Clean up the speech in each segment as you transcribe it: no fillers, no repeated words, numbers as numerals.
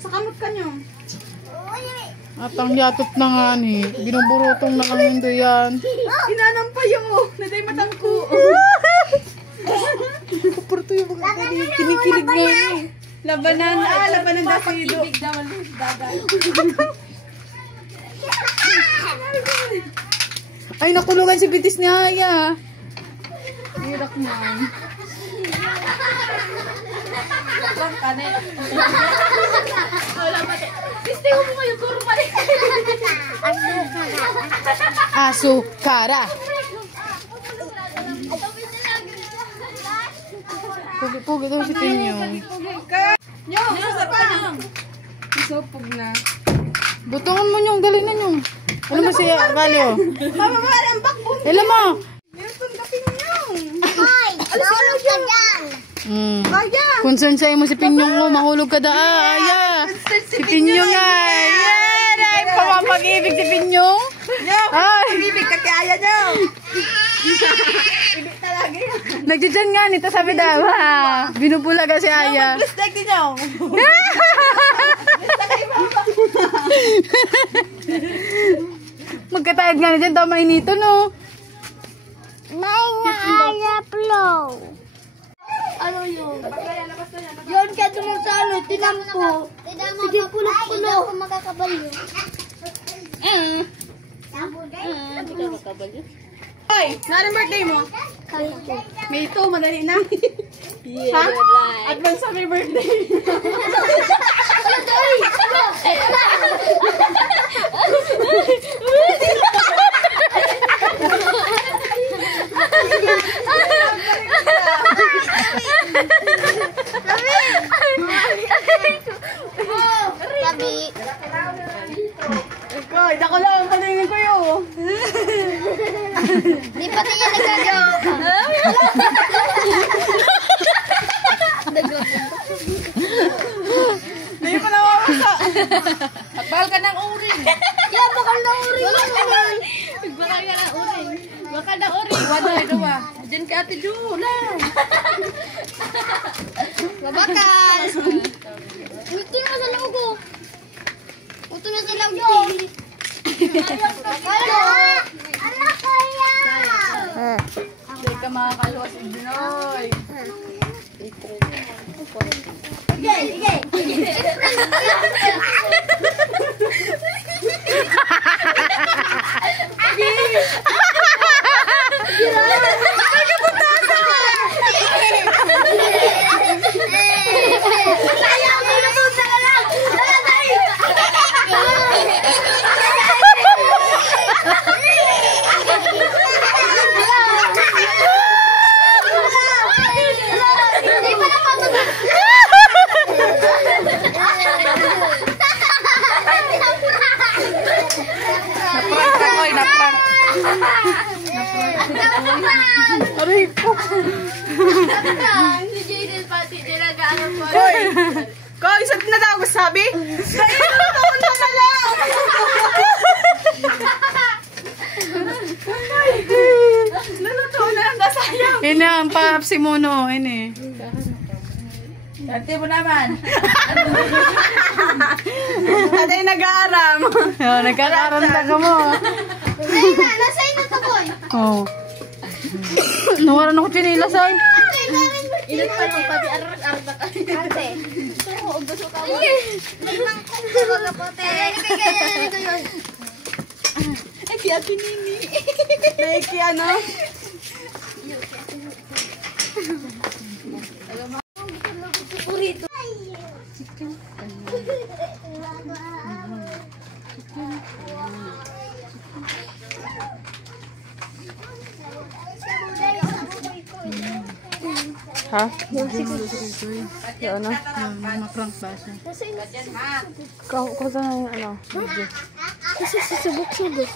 Sa kamot ka nyo. At ang yatot na nga ni. Binuburutong na lang hindi yan. Inanampay yung naday matangko. Kaporto yung mga kani. Kinikilig nga ni. Labanan dasido. Ay, nakulungan si Bitis ni Aya. Hirak man. Asukara. Pugi-pugi daw si Pinyong. Nyo, isa pa. Isupog na. Butongan mo yung dali na yung. Ano ba siya, Valio? Mababali ang bakbo. Alam mo. Meron ka Pinyong. Hoy! Mahulog ka dyan! Aya. Concern sa'yo mo si Pinyong mo. Mahulog ka da. Aya. Si Pinyong ay. Yan. Ay, pamapag-ibig si Pinyong. Ay. Ibig ka kaya nyo. Ibig talaga yun. Nagdidyan nga nito sabi daw ha. Binubulaga si Aya. Please take din nyo. Magkatayad nga na dyan. Daw mainito no. May nga flow. Ano yun? Yun ka dumang sa ano, tinampo. Sige, pulo-pulo. Ay, ako makakabal yun. Hindi ka makabal yun. Hoy, narin birthday mo? May ito, madali na. Yeah, Ha? right. Advance happy birthday. Sabi, Hoy, dako lang, patingin ko yun. di pati yan nagkagawa. Hindi pa nawawasa. Bakal ka ng uring. Yeah, bakal na uri yun. Bakal ka ng uring. Bakal ng uring. Wala, dawa. Diyan ka ate Jula. Mabakal. Ito na sa loob ko. Ito na sa loob ko. Anak ko yan. Hindi ka makakaluwa si Dinoy. Sige, sige. Naprank ako eh, naprank. Aray ko. Si Jaden pati tinagaan po. Hoy! Hoy, saan na daw sabi? Nainuto na na lang! Naluto na lang nasayang. Ina, ang pahap si Mono. Ini. Dati mo naman. Tatay nag-aaram. Oh, nagkakaramda ka mo. Nasa ino to, boy. Oh. Nawaran ako chinilas ay. Init pa lang pati arak-arak na kayo. Ate. Oo, gusto ka mo. Limang kong sa kapote. Kaya ko yun. Ay, kaya pinini. Becky, ano? Purito. Ha? Yung ano? Maprank ba siya? Kasi na yung ano? Video. Kasi sisubok-subok.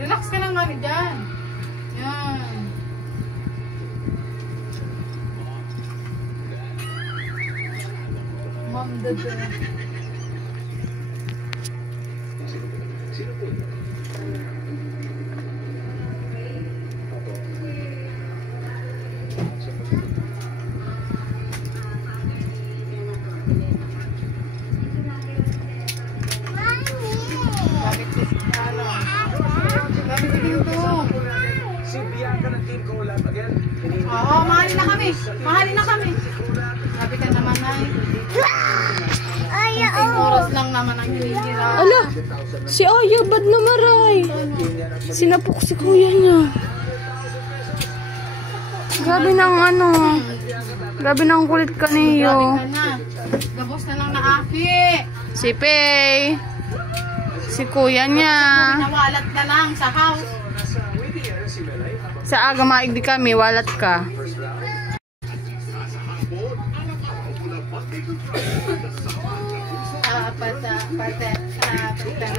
Relax ka lang nga dyan. Yan. Mom, dada. mahalin na kami. Mahalin na kami. Sabi ka naman ay. Ayaw. Konting oras lang naman ang hinihira. Ala, si Aya, bad na maray. Sinapok si kuya niya. Grabe ng ano. Grabe ng kulit ka niyo. Grabe ka na. Gabos na lang na aki. Si Pei. Si kuya niya. Nawalat na lang sa house. Sa aga maigdi kami, walat ka. Pata.